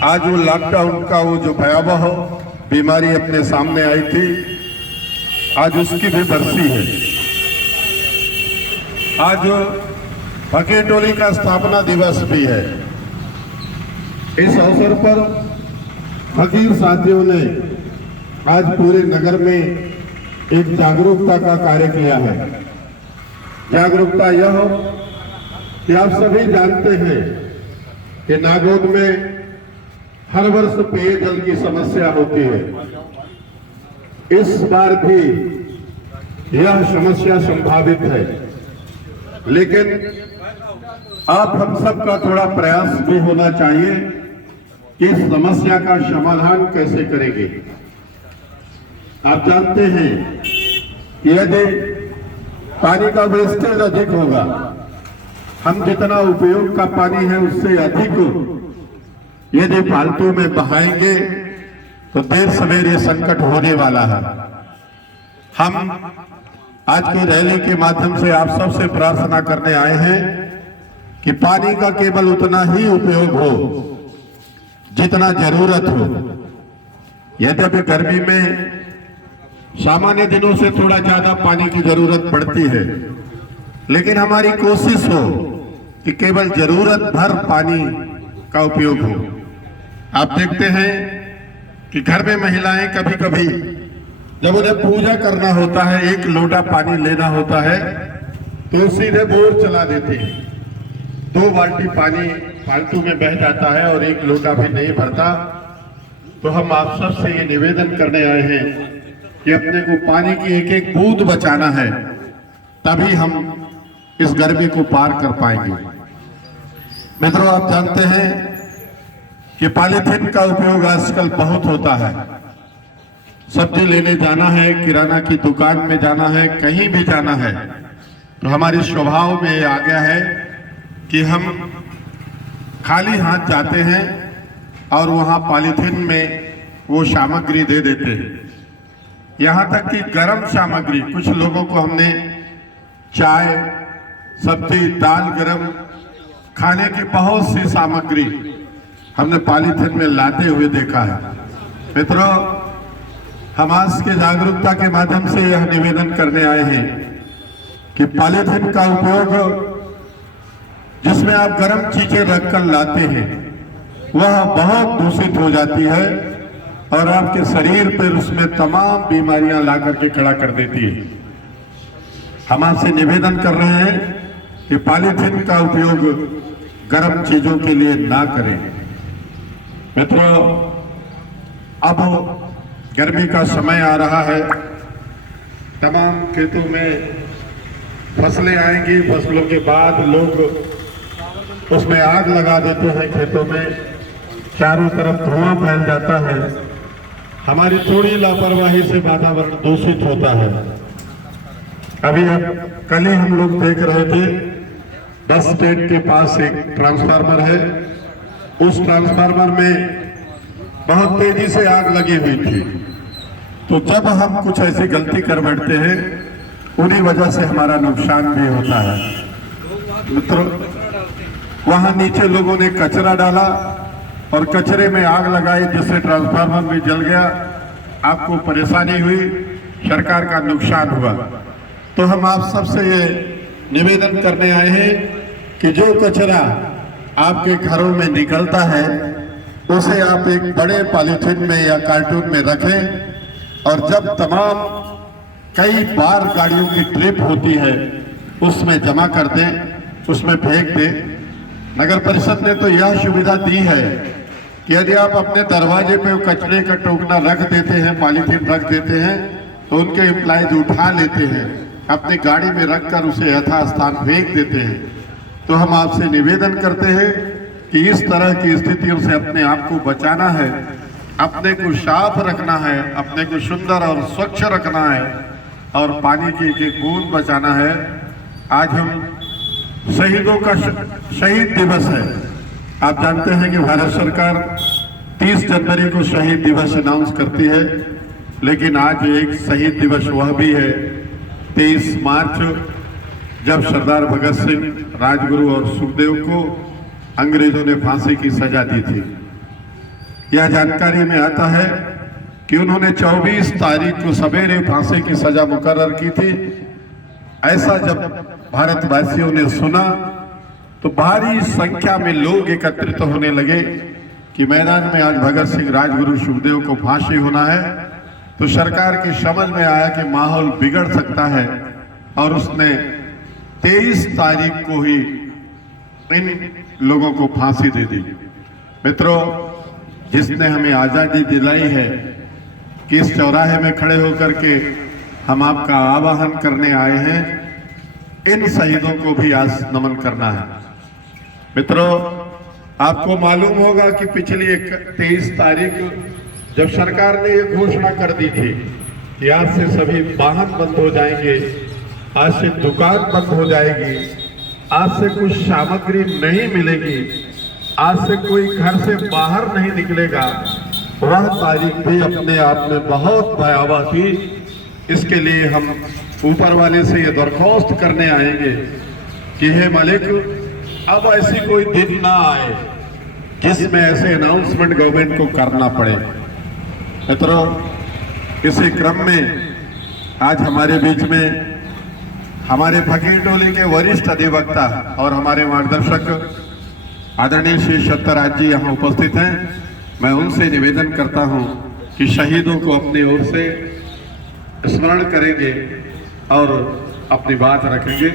आज वो लॉकडाउन का वो जो भयावह बीमारी अपने सामने आई थी, आज उसकी भी बरसी है। आज फकीरटोली का स्थापना दिवस भी है। इस अवसर पर फकीर साथियों ने आज पूरे नगर में एक जागरूकता का कार्य किया है। जागरूकता यह हो कि आप सभी जानते हैं कि नागौद में हर वर्ष पेयजल की समस्या होती है। इस बार भी यह समस्या संभावित है, लेकिन आप हम सब का थोड़ा प्रयास भी होना चाहिए कि इस समस्या का समाधान कैसे करेंगे। आप जानते हैं कि यदि पानी का वेस्टेज अधिक होगा, हम जितना उपयोग का पानी है उससे अधिक यदि फालतू में बहाएंगे तो देर सवेर ये संकट होने वाला है। हम आज की रैली के माध्यम से आप सबसे प्रार्थना करने आए हैं कि पानी का केवल उतना ही उपयोग हो जितना जरूरत हो। यद्यपि गर्मी में सामान्य दिनों से थोड़ा ज्यादा पानी की जरूरत पड़ती है, लेकिन हमारी कोशिश हो कि केवल जरूरत भर पानी का उपयोग हो। आप देखते हैं कि घर में महिलाएं कभी कभी जब उन्हें पूजा करना होता है, एक लोटा पानी लेना होता है, तो सीधे बोर चला देती हैं। 2 बाल्टी पानी फालतू में बह जाता है और एक लोटा भी नहीं भरता। तो हम आप सबसे ये निवेदन करने आए हैं कि अपने को पानी की एक एक बूंद बचाना है, तभी हम इस गर्मी को पार कर पाएंगे। मित्रों, आप जानते हैं कि पॉलीथीन का उपयोग आजकल बहुत होता है। सब्जी लेने जाना है, किराना की दुकान में जाना है, कहीं भी जाना है, तो हमारे स्वभाव में आ गया है कि हम खाली हाथ जाते हैं और वहां पॉलीथीन में वो सामग्री दे देते हैं। यहां तक कि गर्म सामग्री, कुछ लोगों को हमने चाय, सब्जी, दाल गरम, खाने की बहुत सी सामग्री हमने पॉलीथीन में लाते हुए देखा है। मित्रों, हम आज के जागरूकता के माध्यम से यह निवेदन करने आए हैं कि पॉलीथीन का उपयोग जिसमें आप गर्म चीजें रखकर लाते हैं, वह बहुत दूषित हो जाती है और आपके शरीर पर उसमें तमाम बीमारियां ला करके खड़ा कर देती है। हम आपसे निवेदन कर रहे हैं कि पॉलीथीन का उपयोग गर्म चीजों के लिए ना करें। मित्रों, अब गर्मी का समय आ रहा है, तमाम खेतों में फसलें आएंगी। फसलों के बाद लोग उसमें आग लगा देते हैं, खेतों में चारों तरफ धुआं फैल जाता है। हमारी थोड़ी लापरवाही से वातावरण दूषित होता है। अभी कल ही हम लोग देख रहे थे, बस स्टैंड के पास एक ट्रांसफार्मर है, उस ट्रांसफार्मर में बहुत तेजी से आग लगी हुई थी। तो जब हम कुछ ऐसी गलती कर बैठते हैं, उन्हीं वजह से हमारा नुकसान भी होता है। मित्रों, वहां नीचे लोगों ने कचरा डाला और कचरे में आग लगाई, जिससे ट्रांसफार्मर भी जल गया। आपको परेशानी हुई, सरकार का नुकसान हुआ। तो हम आप सबसे ये निवेदन करने आए हैं कि जो कचरा आपके घरों में निकलता है, उसे आप एक बड़े पॉलीथीन में या कार्टून में रखें और जब तमाम कई बार गाड़ियों की ट्रिप होती है उसमें जमा कर दें, उसमें फेंक दें। नगर परिषद ने तो यह सुविधा दी है कि यदि आप अपने दरवाजे पे कचरे का टोकना रख देते हैं, पॉलीथीन रख देते हैं, तो उनके एम्प्लॉइज उठा लेते हैं, अपनी गाड़ी में रखकर उसे यथास्थान फेंक देते हैं। तो हम आपसे निवेदन करते हैं कि इस तरह की स्थितियों से अपने आप को बचाना है, अपने को साफ रखना है, अपने को सुंदर और स्वच्छ रखना है और पानी की एक बूंद बचाना है। आज हम शहीदों का शहीद दिवस है। आप जानते हैं कि भारत सरकार 30 जनवरी को शहीद दिवस अनाउंस करती है, लेकिन आज एक शहीद दिवस वह भी है 23 मार्च, जब सरदार भगत सिंह, राजगुरु और सुखदेव को अंग्रेजों ने फांसी की सजा दी थी। यह जानकारी में आता है कि उन्होंने 24 तारीख को सवेरे फांसी की सजा मुकर्रर की थी। ऐसा जब भारतवासियों ने सुना तो भारी संख्या में लोग एकत्रित होने लगे कि मैदान में आज भगत सिंह, राजगुरु, सुखदेव को फांसी होना है। तो सरकार की समझ में आया कि माहौल बिगड़ सकता है और उसने 23 तारीख को ही इन लोगों को फांसी दे दी। मित्रों, जिसने हमें आजादी दिलाई है कि इस चौराहे में खड़े होकर के हम आपका आवाहन करने आए हैं, इन शहीदों को भी आज नमन करना है। मित्रों, आपको मालूम होगा कि पिछली 23 तारीख जब सरकार ने ये घोषणा कर दी थी कि आज से सभी वाहन बंद हो जाएंगे, आज से दुकान बंद हो जाएगी, आज से कुछ सामग्री नहीं मिलेगी, आज से कोई घर से बाहर नहीं निकलेगा, वह तारीख भी अपने आप में बहुत भयावह थी। इसके लिए हम ऊपर वाले से ये दरख्वास्त करने आएंगे कि हे मालिक, अब ऐसी कोई दिन ना आए जिसमें ऐसे अनाउंसमेंट गवर्नमेंट को करना पड़े। मित्रों, इसी क्रम में आज हमारे बीच में हमारे फकीर टोली के वरिष्ठ अधिवक्ता और हमारे मार्गदर्शक आदरणीय श्री सत्यराज जी यहाँ उपस्थित हैं। मैं उनसे निवेदन करता हूँ कि शहीदों को अपनी ओर से स्मरण करेंगे और अपनी बात रखेंगे।